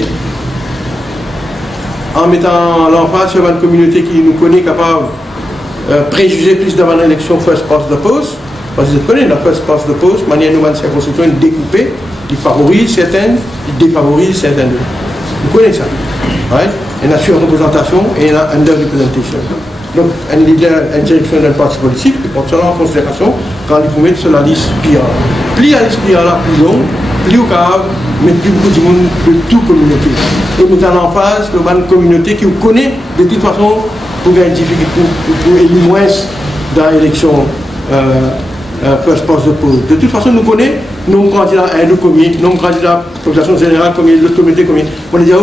en mettant l'emphase sur une communauté qui nous connaît, capable de préjuger plus devant l'élection first past the post. Parce que vous connaissez la first past the post, manière nous, une circonscription découpée, qui favorise certaines, qui défavorise certaines. Vous connaissez ça. Right? Il y a une surreprésentation et il y a une under-représentation. Donc, un leader, une direction d'un parti politique, on prend en considération quand il faut mettre sur la liste PR. Plus la liste PR là, plus longue, plus au cas, mais plus beaucoup de monde de toute communauté. Et nous allons en phase de une communauté qui vous connaît de toute façon pour gagner pour élire moins dans l'élection first past the post. De toute façon, nous connaissons nos candidats à nos communes, nos candidats à la population générale, l'autre communauté commune. On est déjà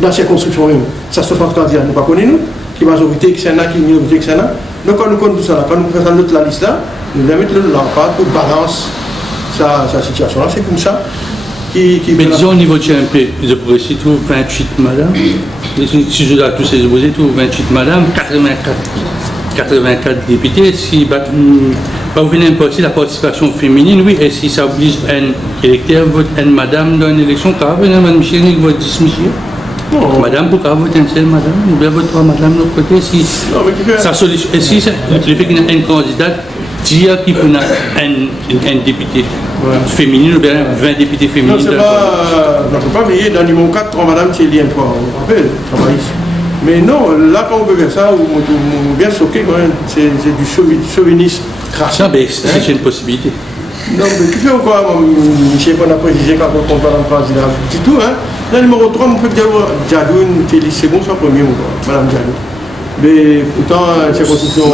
dans ces constructions même. Ça 60 candidats, nous ne connaissons pas. qui majorité, qui Sénat, qui minorité, qui Sénat. Donc quand nous connaissons tout ça, quand nous faisons la liste là, nous allons mettre l'autre là pour balance sa situation là. C'est comme ça. Mais disons au niveau du CNP, je pourrais citer 28 madame. Si je dois tous ces opposés, 28 madame, 84 députés. Si vous venez importer la participation féminine, oui, et si ça oblige un électeur vote une madame dans une élection, quand vous venez Mme Michel, il vote 10 monsieur. Madame, pourquoi voter un seul madame, ou bien voter 3 madame de l'autre côté, si ça solution. Et si le fait qu'il y a un candidat, dire qu'il peut un député féminine ou bien 20 députés féminines. Non, c'est pas. On ne peut pas veiller dans le numéro 4, 3 madame, c'est lié un point. On rappelle, mais non, là, quand on peut faire ça, on est bien choqué quand même. C'est du chauvinisme crassé. C'est une possibilité. Non, mais tu fais quoi, je ne sais pas, on a précisé quand on parle en candidat. C'est tout, hein. Dans le numéro 3, on peut dire Djadoun, c'est bon, soit premier ou pas, madame Djadoun. Mais pourtant, c'est constitution.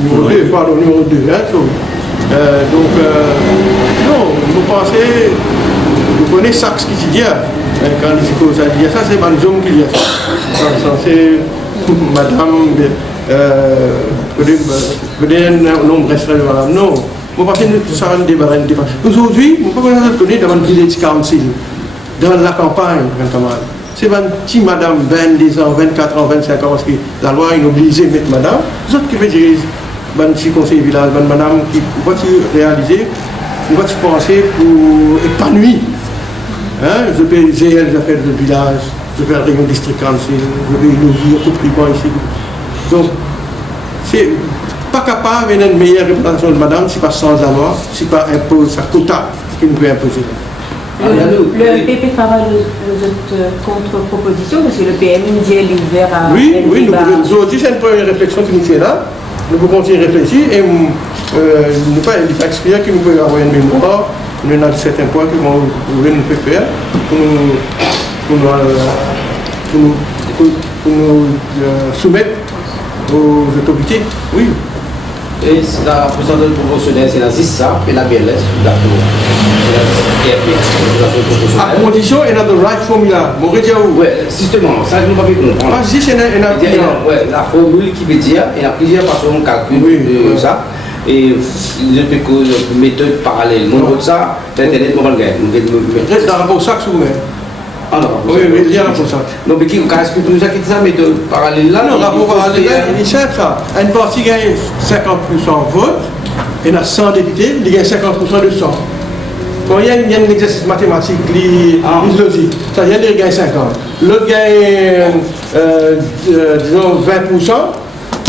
Numéro 2, pardon, numéro 2, hein. Donc, non, vous pensez, vous connaissez Saxe qui dit, quand il dit ça, c'est Manzom qui dit ça. C'est madame, peut-être un nombre restreint de madame. Non. Vous pensez que ça va nous débarrasser. Aujourd'hui, vous ne pouvez pas connaître dans le village council, dans la campagne, c'est un petit madame, 22 ans, 24 ans, 25 ans, parce que la loi est obligée de mettre madame. Vous autres qui veut dire, un petit conseil village, une madame qui va réaliser, qui va penser pour épanouir. Hein? Je peux gérer les affaires du village, je peux réunion district council, je peux nous compris ici. Donc, c'est pas capable d'avoir une meilleure représentation de madame si pas sans la loi, si pas impose sa quota qu'il nous peut imposer. Le PP travaille aux autres contre-propositions parce que le PM dit est ouvert à. Oui, aujourd'hui c'est une première réflexion qui nous fait là. Nous pouvons continuer à réfléchir et nous pas expliquer que nous pouvons avoir une mémoire, nous avons certains points que nous pouvons faire pour nous soumettre aux autorités. Oui. Et la présidente proportionnelle, c'est la ZISA et la BLS, d'accord. À condition, il y a de right formula. Oui, justement, ça nous va bien comprendre. La formule qui veut dire, il y a plusieurs façons de calculer ça. Et je peux méthode parallèle. Mon autre ça, l'Internet, on va le gagner. Reste dans le rapport sac, vous-même. Ah non, oui, il y a un rapport sac. Non, mais qui explique ça, qui est ça, méthode parallèle là? Non, rapport parallèle là, il sert ça. Une partie gagne 50% vote, il y a 100 députés, il gagne 50% de 100. Quand il y a un exercice mathématique, logique, ça vient de gagner 50. L'autre gagne, disons, 20%,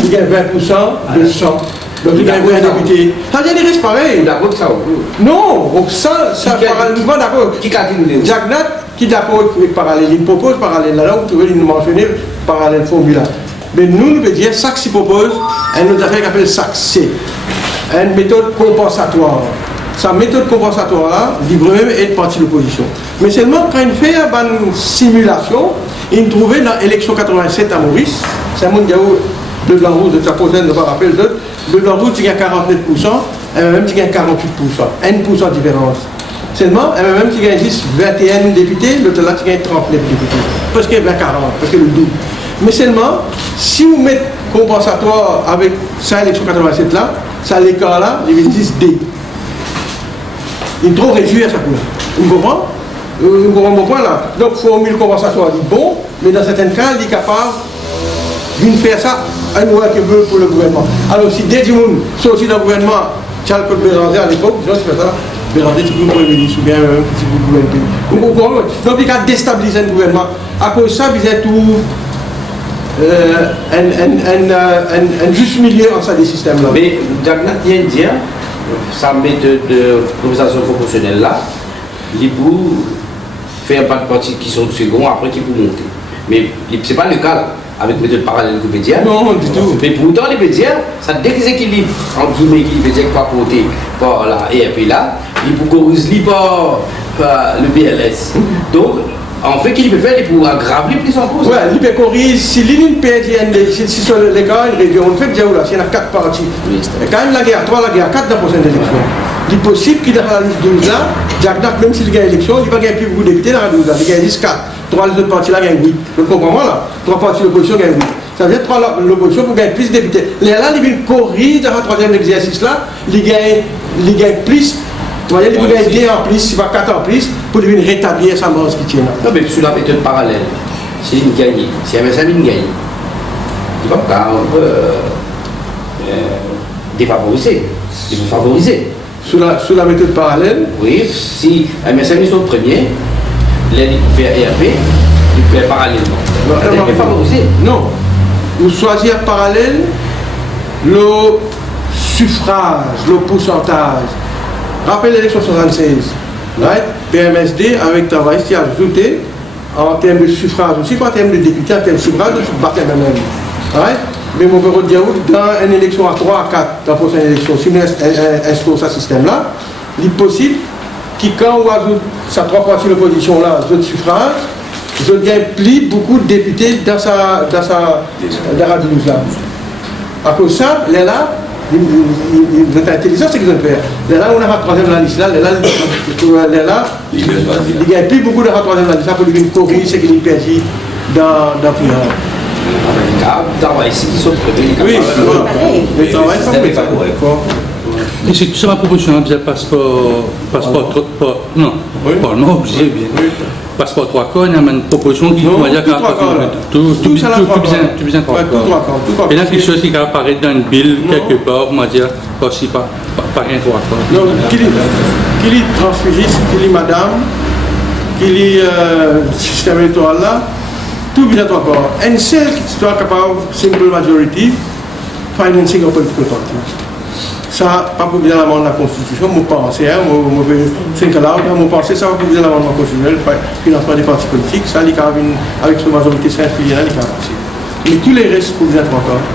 il gagne 20% de 100. Donc il gagne 20 députés. Ça vient de reste pareil. D'accord avec ça? Non, donc ça parallèlement d'accord. Qui calcule les Jacques Nat, qui est d'accord avec parallèle, il propose parallèle. Là, vous pouvez nous mentionner parallèle formula. Mais nous pouvons dire, SAC s'y propose une autre affaire qui s'appelle SAC-C, une méthode compensatoire. Sa méthode compensatoire là, libre même est parti de l'opposition. Mais seulement quand il fait une simulation, il trouvait dans l'élection 87 à Maurice, c'est un monde qui a de blanc rouge, de sa prochaine, ne pas rappeler d'autres, de blanc rouge, il y a 49%, et même il y a 48%, 1% de différence. Seulement, même si il y a 21 députés, l'autre là, il y a 39 députés. Presque 20-40, presque le double. Mais seulement, si vous mettez compensatoire avec ça, l'élection 87 là, ça l'écart là, il y a 10D. Il est trop réduit à sa couleur. Vous comprenez? Vous comprenez mon point là? Donc, formule compensatoire dit bon, mais dans certains cas, il est capable de faire ça un moyen que veut pour le gouvernement. Alors, si des gens sont aussi dans le gouvernement, Charles Claude Béranger à l'époque, je sais pas ça, Béranger, tu peux premier ministre ou bien un petit gouvernement. Vous comprenez? Donc, il a déstabilisé le gouvernement. À cause de ça, il y a tout un juste milieu en ça des systèmes là. Mais Jagnat vient de dire, sa méthode de représentation proportionnelle là, il peut faire pas de partis qui sont second après qui peut monter. Mais ce n'est pas le cas là, avec méthode parallèle que vous dire. Non, du tout. Mais pourtant, les médias, ça déséquilibre entre guillemets qui veut dire quoi côté par là et puis là, il peut corriger par le BLS. Donc, en fait, qu'il peut faire, il peut aggraver plus en cause. Oui, il peut corriger. Si l'île perd, si sur les gars, il réduit. On fait dire là, s'il y en a 4 partis. Et quand il y a la guerre, 3, la guerre, 4 dans la prochaine élection. Il est possible qu'il y ait dans la liste 12 là, Jacques Nat, même s'il gagne l'élection, il va gagner plus beaucoup de députés dans la 12 là. Il gagne 10, 4. 3 les autres partis là gagnent 8. Vous comprenez là? 3 partis de l'opposition gagnent 8. Ça veut dire que l'opposition pour gagner plus de députés. Là, il vient corriger dans le troisième exercice là, il gagne plus. Vous voyez, il gagne 2 en plus, il va 4 en plus, pour venir rétablir sa base qui tient là. Non, mais sur la méthode parallèle, si il gagne, si MSA gagne, il va pas défavoriser, il va favoriser. Sous la méthode parallèle. Oui, si MSA sont premiers, là, il peut faire ERP, il peut faire parallèlement. Il peut favoriser. Non. Vous choisissez parallèle le suffrage, le pourcentage. Rappelez l'élection 76. Right? PMSD avec travail qui a ajouté en termes de suffrage aussi, pas en termes de députés, en termes de suffrage, je battais même. Right? Mais on peut dire dans une élection à 3 à 4, dans la prochaine élection, si nous instaurons ce système-là, il est possible que quand on ajoute sa 3 parties l'opposition là, de suffrage, je gagne plus beaucoup de députés dans la douze là. À cause de ça, là, notre intelligence, c'est qu'ils ont fait. Là, on a la troisième la liste là, il y a plus beaucoup de la troisième la liste là pour lui corriger ce qu'il perdit dans le Les cas, travail ici qui sont premiers, les cas. Oui, le travail, ça n'est pas correct. Et c'est tout ça ma proposition, un passeport, non, parlement obligé, passeport 3 corps, il y a une proposition qui va dire tout bien 3 corps. Et là, quelque chose qui apparaît dans une bill quelque part, on va dire, aussi pas rien 3 corps. Non, qu'il est transfugiste, qu'il est madame, qu'il est système électoral là, tout bien 3 corps. Une seule histoire capable, simple majority, financing of political parties. Ça, pas pour bien l'amendement de la Constitution, je pense, c'est que là, je pense que ça va pour bien l'amendement constitutionnel, financement des partis politiques, ça, avec sa majorité simple, il y a possible. Mais tous les restes pour bien 3 corps.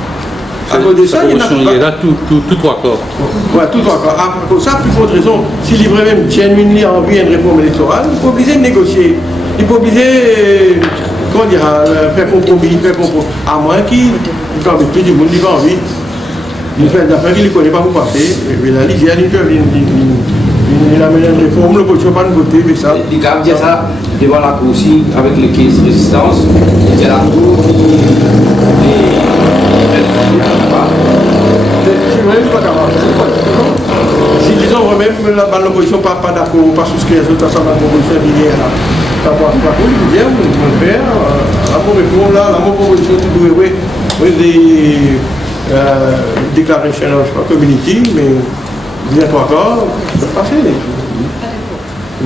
À cause de ça, il y en a il y a tout 3 corps. Oui, tout 3 corps. Pour ça, plus forte raison, si il livrait même genuinely envie d'une réforme électorale, il faut obliger de négocier. Il faut obliger, comment dire, faire compromis, à moins qu'il, quand même, plus du monde, il va envie. Il fait des affaires qu'il ne connaît pas pour passer. Mais là, il a mené une réforme, l'opposition pas de côté, mais ça. Les gars disent ça devant la cour aussi, avec les caisses de résistance. Il y a la cour qui. Si disons même l'opposition pas d'accord, pas souscrire les autres assemblées de proposition d'hier, la cour, il vient, on faire, la proposition tout doué, oui, déclaration, je sais pas, community, mais bien pas encore, ça va passer.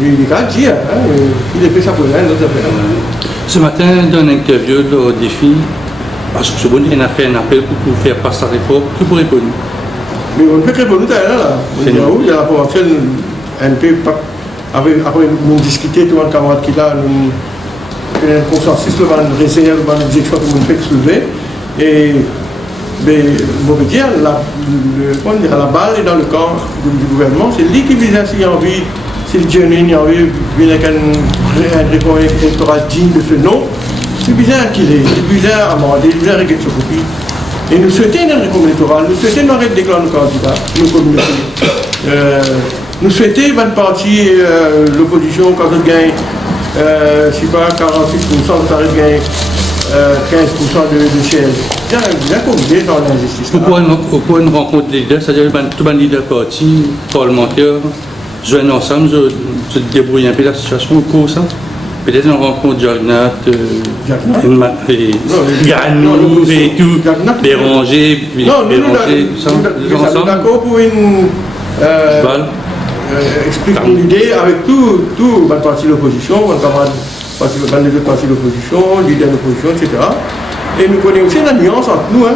Il a dit, il a fait ça pour rien, d'autres affaires. Ce matin, dans une interview au défi, parce que ce bon, il a fait un appel pour faire passer la réforme, qui pourrait répondre. Mais on peut répondre là. Il y a la provinciale, après nous discuter, tout le monde camarade qui là, nous un consensus, nous avons une réserve, nous avons une objection que nous fait soulever. Et mais on veut dire, la balle est dans le camp du gouvernement, c'est lui qui vise s'il a envie, si le jeune a envie de venir avec un réforme électoral digne de ce nom, c'est bizarre qu'il est, c'est bizarre à amender, c'est bizarre à régler ce copie. Et nous souhaitons une réforme électorale, nous souhaitons arrêter de déclarer nos candidats, nos communautés. Nous souhaitons une partie, l'opposition, quand on gagne, je ne sais pas, 46%, ça gagne 15% de chaise. Bien combien dans l'injustice. Pourquoi une rencontre de leaders, c'est-à-dire que tous les leaders partis, parlementaires, joignent ensemble, se débrouillent un peu la situation au cours ça. Peut-être une rencontre Jagnat, Yannou et tout, Béranger, nous d'accord pour une expliquer l'idée avec tout le parti de l'opposition, les autres partis de l'opposition, leader de l'opposition, etc. Et nous connaissons aussi la nuance entre nous.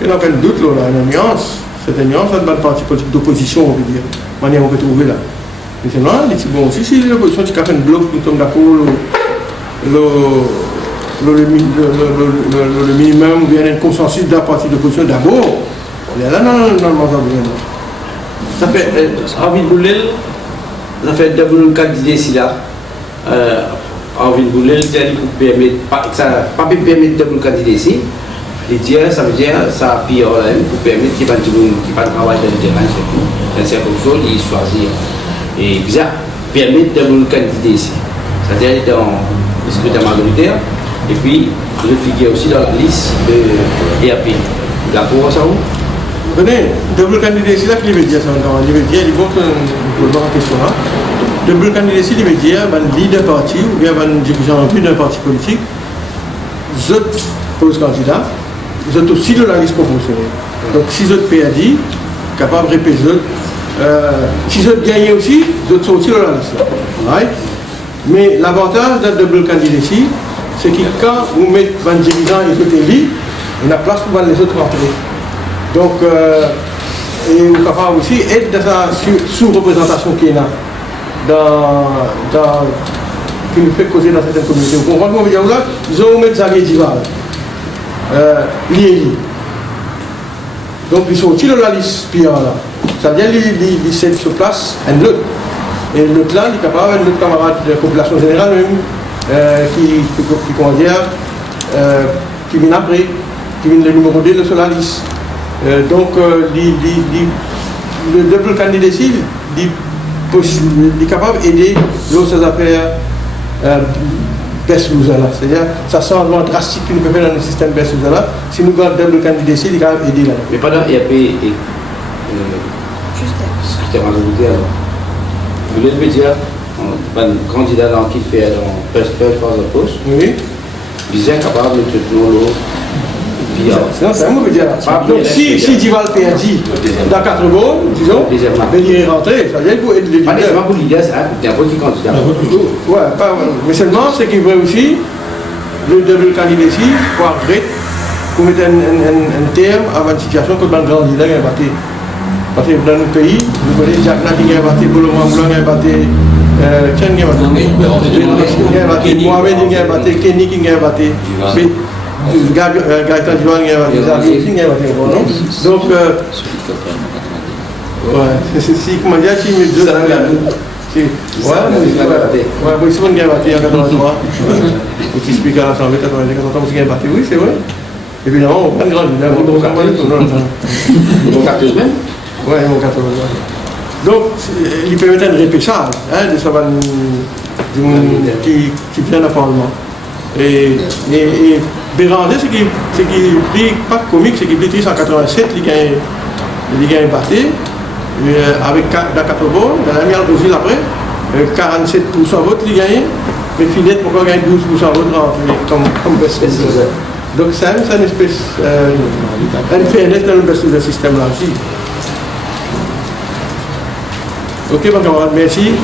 Il y a un doute là, la nuance. C'est une nuance entre le parti politique d'opposition, on peut dire. Manière on peut trouver là. Mais c'est normal, bon, si l'opposition qui a fait un bloc, nous sommes d'accord, le minimum vient d'un consensus de la partie d'opposition d'abord. On est là dans le mandat gouvernement. Ça fait envie de bouler, ça fait d'abord une candidat ici là. Envie de bouler, ça pas permettre de candidat ici. Les dire, ça veut dire, ça appuie pour permettre qu'il y ait des gens qui pas travailler dans le terrain, c'est tout. C'est comme ça, ils choisissent. Et bizarre, permettre de candidat ici. C'est-à-dire dans le scrutin majoritaire, Et puis, vous êtes figuré aussi dans la liste de EAP. D'accord, ça vous? Venez, double candidature, c'est là qu'il veut dire ça. Il veut dire, il faut que nous posons la question là. Double candidature, il veut dire, un leader parti ou bien un dirigeant d'un parti politique, vous pose candidat, vous êtes aussi de la liste proportionnelle. Donc, si vous êtes PAD, capable de répéter, si vous êtes gagné aussi, vous êtes aussi de la liste. Right? Mais l'avantage de double candidature, c'est que quand vous mettez un dirigeant et vous êtes élu, il y a place pour les autres rentrer. Donc, et vous êtes capable aussi être dans sa sous-représentation qu'il y a qui nous fait causer dans certaines communautés. Vous comprenez comment je veux dire là? Ils ont mis Xavier Dival, l'IELI. Donc, ils sont aussi dans la liste PR là. Ça veut dire qu'ils sont sur place, un autre. Et l'autre là, il est capable d'être notre camarade de la population générale même, comment dire, qui vient après, qui vient le numéro 2 de la liste. Donc, le double candidat ici, il est capable d'aider l'autre affaires best loser là. C'est-à-dire, ça changement drastique que nous pouvons faire dans le système best loser là. Si nous gardons double candidat ici, il est capable d'aider là. Mais pendant EAP et secrétaire majoritaire, vous voulez dire, un candidat dans qui fait dans phase de poste, Oui. il est capable de tenir l'eau. Non, c'est un mauvais dire. Donc, si Dival PAD dans 4 mots, disons, il est rentré, ça veut dire pour être le leader. Pas nécessairement pour l'idée, c'est n'importe qui candidat. Ouais, mais seulement, c'est qu'il veut aussi, le candidat ici, pour arrêter, pour mettre un terme à une situation que dans le grand leader, il a battu. Parce que dans notre pays, vous connaissez Jacques Naki qui a battu, Boulomar Blanc qui a battu, Chen qui a battu, Mohamed qui a battu, Kenny qui a battu. Gaëtan Juan qui a battu, Xavier qui a battu. Donc, c'est comment dire, si mes deux oui, c'est bon qui a battu en 83. Qui explique à l'Assemblée 83 qui a battu, oui, c'est vrai. Évidemment, on prend une grande leader. Ils ont 14 même. Oui, mon 14 ans. Donc, il permet un repêchage de savoir qui vient au Parlement. Et Béranger, c'est qu'il n'est pas comique, c'est qu'il est triste en 87, il gagne battu, avec dans 80, dans la mienne Brésil après, 47% vote, il gagne, mais Finette, pourquoi il gagne 12% vote comme best loser. Donc, c'est une espèce, une fairness dans le best loser système là aussi. Ok, mon camarade, merci.